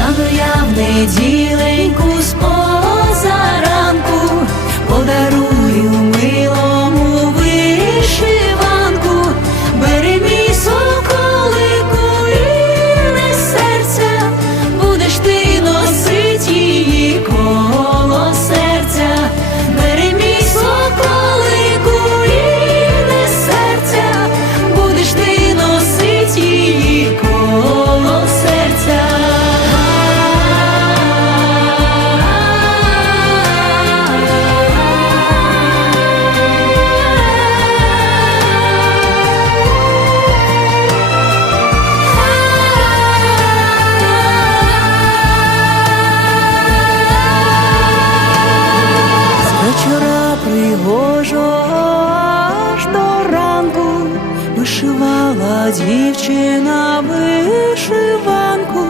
Загоя в неділю вечора пригожо аж до ранку вишивала дівчина.